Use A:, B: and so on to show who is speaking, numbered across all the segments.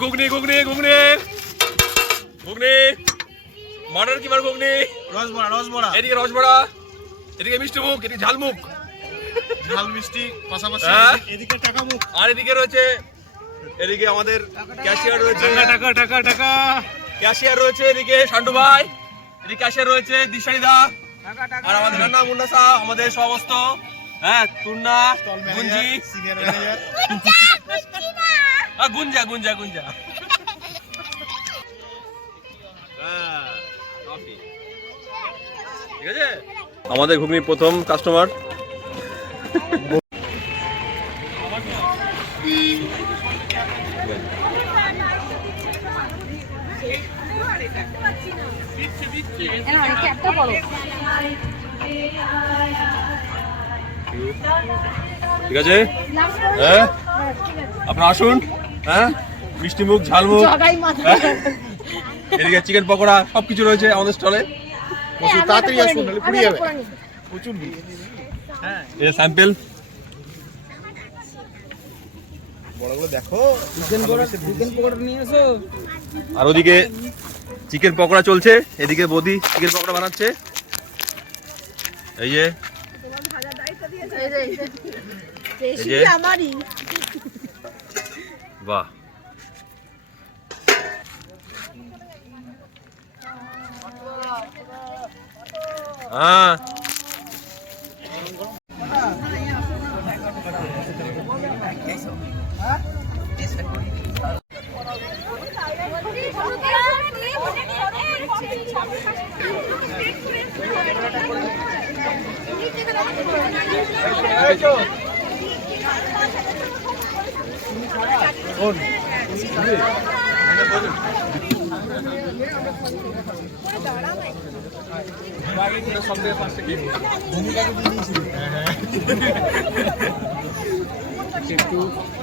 A: ঘুগনি ঘুগনি ঘুগনি। ঘুগনি। মাটার কি মার ঘুগনি?
B: রসবড়া রসবড়া।
A: এদিকে রসবড়া এদিকে মিষ্টি মুখ এদিকে ঝালমুখ
B: ঝাল মিষ্টি পাশাপাশি
A: হ্যাঁ।
B: এদিকে টাকা মুখ।
A: আর এদিকে রয়েছে এদিকে আমাদের ক্যাশিয়ার রয়েছে।
B: টাকা টাকা টাকা
A: ক্যাশিয়ার রয়েছে এদিকে ভাই। এদিকে ক্যাশিয়ার রয়েছে দিশারিদা। আর আমাদের নাম মুন্না আমাদের সমস্ত হ্যাঁ তুন্না গুঞ্জি। গুঞ্জা গুঞ্জা গুঞ্জা। ঠিক আছে আমাদের ঘুগনির প্রথম কাস্টমার
C: বড়
A: ঠিক আছে? হ্যাঁ? আপনারা আসুন। হ্যাঁ? মিষ্টি মুখ ঝাল মুখ।
C: জগাই মাথা।
A: এদিকে চিকেন পকোড়া সবকিছু রয়েছে আমাদের স্টলে।
B: প্রচুর তাড়াতাড়ি আসুন নাহলে পুড়ে যাবে। প্রচুর
A: স্যাম্পল।
B: বড়গুলো দেখো।
A: আর ওদিকে চিকেন পকোড়া চলছে। এদিকে বদি চিকেন পকোড়া বানাচ্ছে। এই যে। বাহ। হ্যাঁ।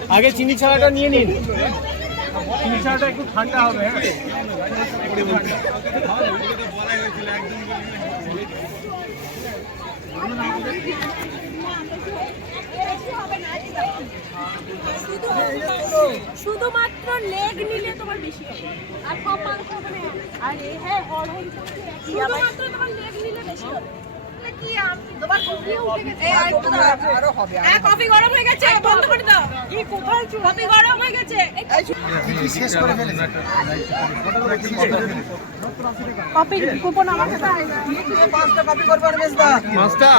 B: আগে চিনি ছাড়াটা নিয়ে নিন। চিনি ছাড়াটা একটু ঠান্ডা হবে হ্যাঁ।
C: শুধুমাত্র লেগ নিলে তোমার বেশি হবে। আর সব মাংস মানে আর এ হ্যাঁ অড়হর শুধুমাত্র তোমার লেগ নিলে বেশি হবে। কি তোমার কফিও উঠে গেছে? আরও হবে হ্যাঁ কফি গরম হয়ে গেছে বন্ধ করে দাও। কি কোথায় কফি গরম হয়ে গেছে। কফি কুপন আমার কাছে পাঁচটা কপি করব আর বেচবা
B: পাঁচটা?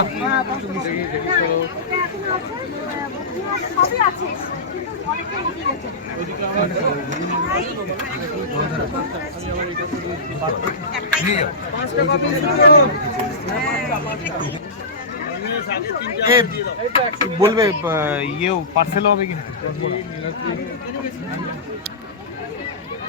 C: কফি আছে।
B: এ বলবে ইয়েও পার্সেল হবে কিন্তু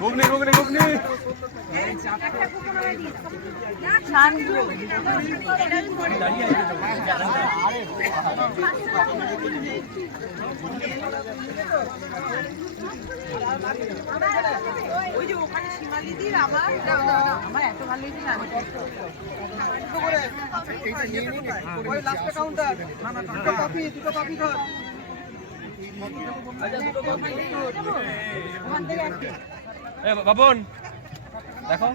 A: ঘুগনি ঘুগনি ঘুগনি।
C: আমার এত ভালো না কাউন্টার দুটো কপি দুটো কপি ধর।
A: বাবন দেখো।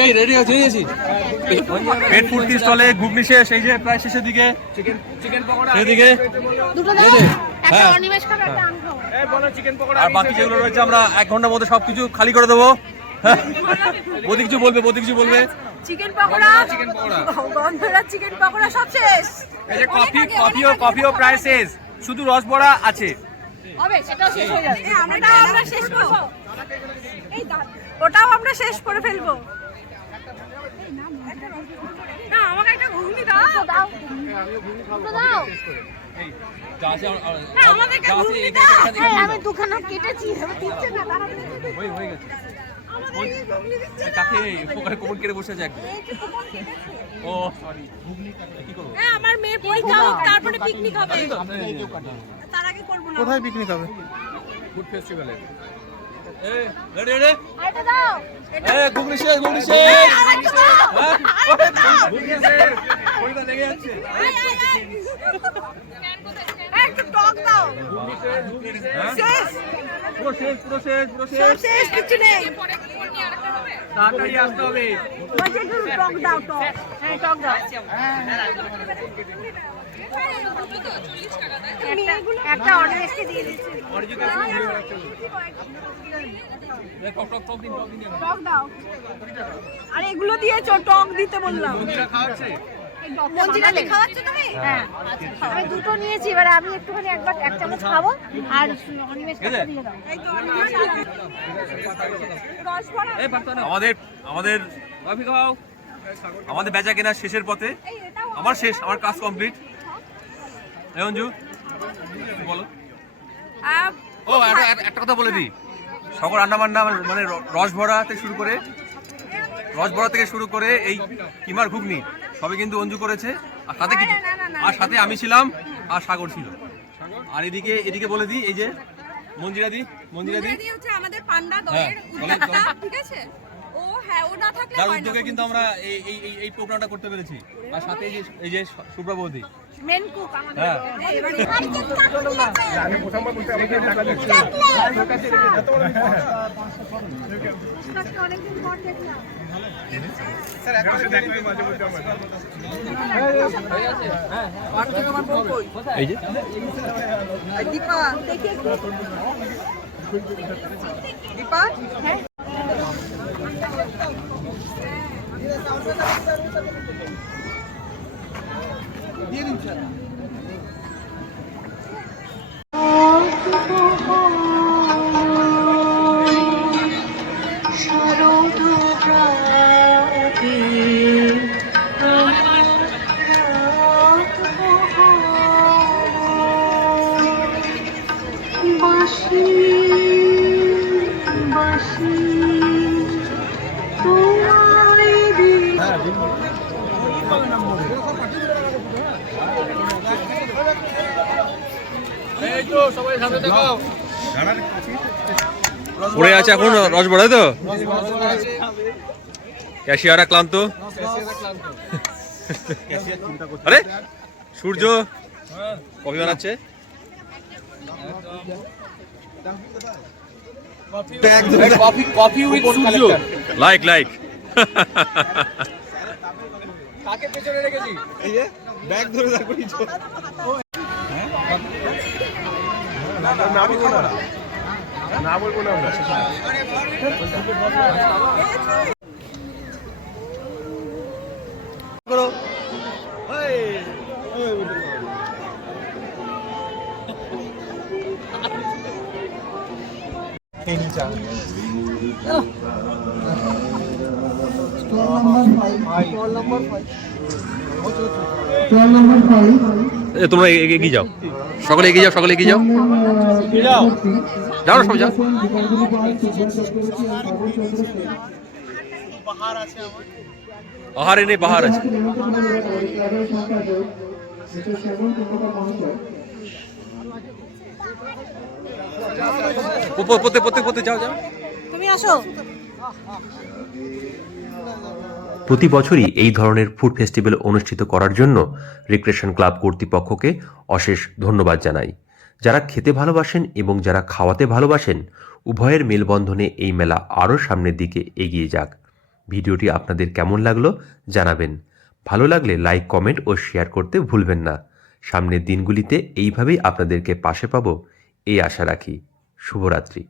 A: এই রেডি নিয়েছি পেট স্টলে ঘুগনি শেষ এই যে প্রায় শেষের দিকে। চিকেন চিকেন পকোড়া এদিকে
C: দুটো
A: দাও। একটা হ্যাঁ।
C: অনিমেষ খাবে একটা আমি খাব।
A: আর বাকি যেগুলো রয়েছে আমরা এক ঘণ্টার মধ্যে সবকিছু খালি করে দেবো। বদি কিছু বলবে বদি কিছু বলবে।
C: Chicken pakora chicken pakora. Gondhoraj chicken pakora সব শেষ।
D: এই যে কফি কফিও কফিও প্রায় শেষ। শুধু রসবড়া আছে।
C: হবে সেটাও শেষ হয়ে যাবে। ওটাও আমরা শেষ করব। এই দাঁত। ওটাও আমরা শেষ করে ফেলব। না আমাকে একটা ঘুগনি দাও। দাও। হ্যাঁ, ঘুগনি দাও। আমি দুখানা কেটেছি এবার দিচ্ছে না
A: হয়ে গেছে
C: আমাদেরকে ঘুগনি দিচ্ছে না।
A: কাকে ওখানে কোমর কেটে বসে আছে একদম?
C: এই যে কুপন কেটেছে।
A: ও সরি কি করব?
C: হ্যাঁ আমার মেয়ের পরীক্ষা হোক তারপরে পিকনিক হবে। তার আগে করব না।
B: কোথায় পিকনিক হবে?
A: ফুড ফেস্টিভ্যালে ঘুগনি শেষ ঘুগনি শেষ। লেগে যাচ্ছে। পুরো পুরো পুরো শেষ।
C: শেষ কিছু নেই।
D: তাড়াতাড়ি আসতে হবে।
C: টক দাও টক হ্যাঁ টক দাও একটা অর্ডার দিয়ে দিচ্ছি।
A: টক
C: আর এগুলো দিয়েছ টক দিতে বললাম।
D: খাওয়াচ্ছে?
C: তুমি? হ্যাঁ। আমি দুটো নিয়েছি এবার আমি একটুখানি একবার এক চামচ খাব আর।
A: আমাদের আমাদের কফি খাও। আমাদের বেচা কেনা শেষের পথে। আমার শেষ আমার কাজ কমপ্লিট। অঞ্জু বলো। ও একটা কথা বলে দিই। সকল রান্না বান্না মানে রস ভরা থেকে শুরু করে রস ভরা থেকে শুরু করে এই কিমার ঘুগনি। সবই কিন্তু অঞ্জু করেছে। আর সাথে কি
C: না, না, না, না,
A: আর সাথে আমি ছিলাম আর সাগর ছিল। আর এদিকে এদিকে বলে দিই এই যে মঞ্জিরা দি মঞ্জিরা দি
C: হচ্ছে আমাদের পান্ডা
A: হ্যাঁ,
C: দলের
A: বলে
C: উদ্যোক্তা ঠিক আছে? ও হ্যাঁ ও না থাকলে হয় না
A: উদ্যোগে কিন্তু আমরা এই এই এই- এই প্রোগ্রামটা করতে পেরেছি। আর সাথে এই যে এই যে বৌদি।
C: মেন কুক আমাদের
A: হ্যাঁ।
C: আমি প্রথমবার বলতে আমাকে টাকা দিচ্ছি অনেকদিন পর দেখলাম।
A: এই যে।
C: দীপা দীপা? হ্যাঁ।
E: বাসি
A: পড়ে আছে এখন রস বড়াই তো? ক্যাশিয়ারা ক্লান্ত। আরে সূর্য কফি বানাচ্ছে।
D: Coffee coffee with Surya.
A: Like like
D: কাকে পেছনে রেখেছি
A: এ, তোমরা এ- এ- এগিয়ে যাও। সকলে এগিয়ে যাও, সকলে এগিয়ে যাও। যাও না সব, যাও। আহারে নেই বাহার আছে। উপর পড়তে পড়তে পড়তে যাও যাও
C: তুমি আসো
F: প্রতি বছরই এই ধরনের ফুড ফেস্টিভ্যাল অনুষ্ঠিত করার জন্য রিক্রেশন ক্লাব কর্তৃপক্ষকে অশেষ ধন্যবাদ জানাই। যারা খেতে ভালোবাসেন এবং যারা খাওয়াতে ভালোবাসেন, উভয়ের মেলবন্ধনে এই মেলা আরও সামনের দিকে এগিয়ে যাক। ভিডিওটি আপনাদের কেমন লাগল জানাবেন। ভালো লাগলে লাইক, কমেন্ট ও শেয়ার করতে ভুলবেন না। সামনের দিনগুলিতে এইভাবেই আপনাদেরকে পাশে পাবো, এই আশা রাখি। শুভরাত্রি।